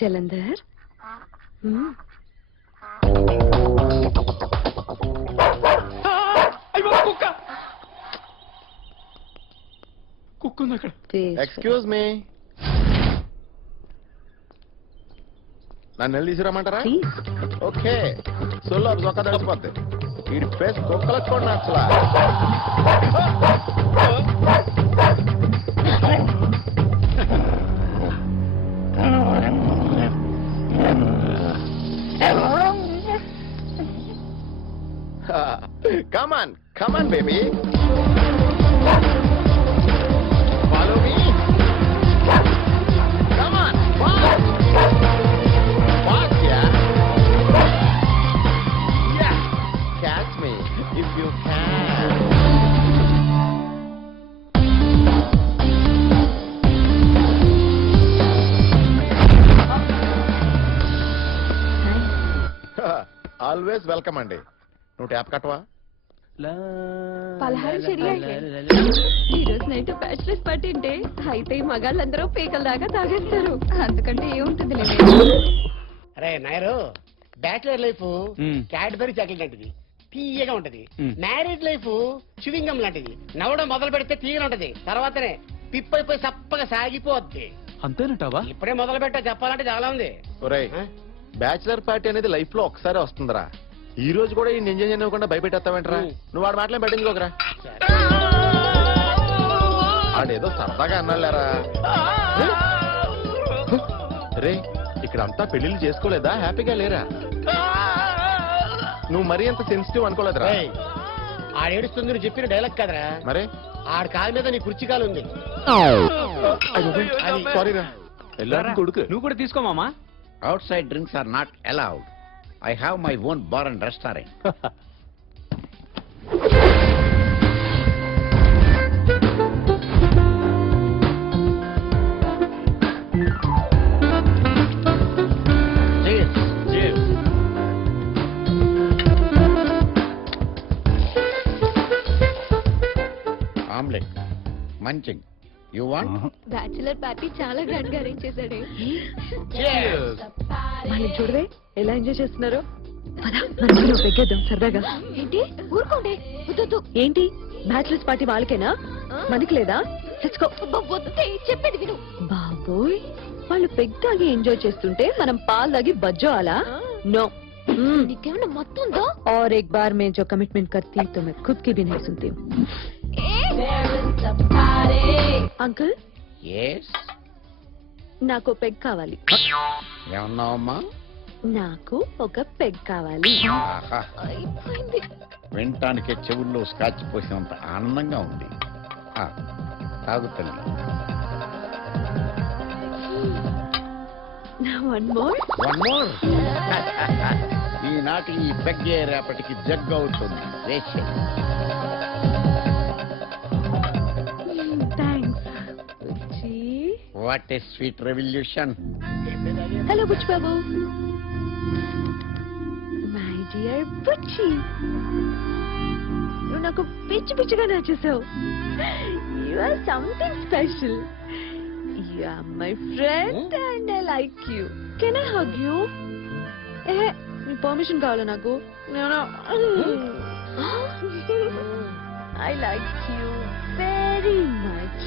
జలంధర్ కుక్కుంది అక్కడ. Excuse me, నన్ను వెళ్ళి తీసుకురమ్మంటారా? ఓకే, సొల్లు చొక్క తెలిసిపోద్ది. వీడి ఫేస్ కుక్కలకు కూడా నచ్చలా. Come on, baby. Follow me. Come on, fast. Fast, yeah. Yeah. Catch me if you can. Always welcome, Andy. నువ్వు ట్యాప్ కట్టవా? పలహారం ఈ రోజు నైట్ బ్యాచిలర్స్ పార్టీ అంటే అయితే మగాళ్ళందరూ పీకల దాకా తాగేస్తారు. అందుకంటే ఏముంటుంది అరే Nair, bachelor life Cadbury chocolate లాంటిది, తీయగా ఉంటది. మ్యారేజ్ లైఫ్ చువింగం లాంటిది, నవ్వడం మొదలు పెడితే తీయగా ఉంటది, తర్వాతనే పిప్పైపోయి సప్పగా సాగిపోద్ది. అంతేనటావా? ఇప్పుడే మొదలు పెట్టా, చెప్పాలంటే చాలా ఉంది. ఒరేయ్, బ్యాచిలర్ పార్టీ అనేది లైఫ్ లో ఒకసారి వస్తుందిరా. ఈ రోజు కూడా ఈ ఎంజాయ్ చేయకుండా భయపెట్టేస్తావేంట్రా? నువ్వు వాడు మాటలే బయటలోకిరా. ఆడేదో సరదాగా అన్నాళ్ళారా. రే, ఇక్కడ అంతా పెళ్లిళ్ళు చేసుకోలేదా? హ్యాపీగా లేరా? నువ్వు మరీ అంత సెన్సిటివ్ అనుకోలేదురా. ఆడేడుస్తుంది నువ్వు చెప్పిన డైలాగ్ కదరా. మరే ఆడి కాలు మీద నీ కుర్చీ కాలు ఉంది. సారీరా. కొడుకు నువ్వు కూడా తీసుకోమామా. Outside drinks are not allowed. I have my own bar and restaurant. Cheers. Cheers. Omelette. Munching. You want? Bachelor party చాలా గ్రాండ్ గా అరేంజ్ చేశాడే. Cheers. వాళ్ళు చూడవే ఎలా ఎంజాయ్ చేస్తున్నారు. పెగ్గేద్దాం సరదాగా. ఏంటి ఊరుకోండి. ఏంటి బ్యాచిలర్స్ పార్టీ వాళ్ళకేనా, మనకి లేదా? చెప్పేది విను. బాబోయ్, వాళ్ళు పెగ్ తాగి ఎంజాయ్ చేస్తుంటే మనం పాలు తాగి బజ్జో అలా? नो, నీకేమన్నా మొత్తం ఉందో? और एक बार में जो कमिटमेंट करती तो मैं खुद की भी नहीं सुनती हूँ. Uncle, Yes. నాకు పెగ్ కావాలి. ఏమన్నావమ్మా? నాకు ఒక పెగ్ కావాలి. ఆహా, వినటానికే చెవుల్లో స్కాచ్ పోసినంత ఆనందంగా ఉంది. తాగుతుంది. One more. One more. ఈనాటి ఈ పెగ్గే రేపటికి జగ్ అవుతుంది. వేసే. What a sweet revolution. Hello Buchi Babu. My dear Buchi, నువ్వు నాకు పిచ్చి పిచ్చిగా నచ్చేసావు. You are something special. You are my friend and I like you. Can I hug you? నీ పర్మిషన్ కావాలి నాకు. I like you very much.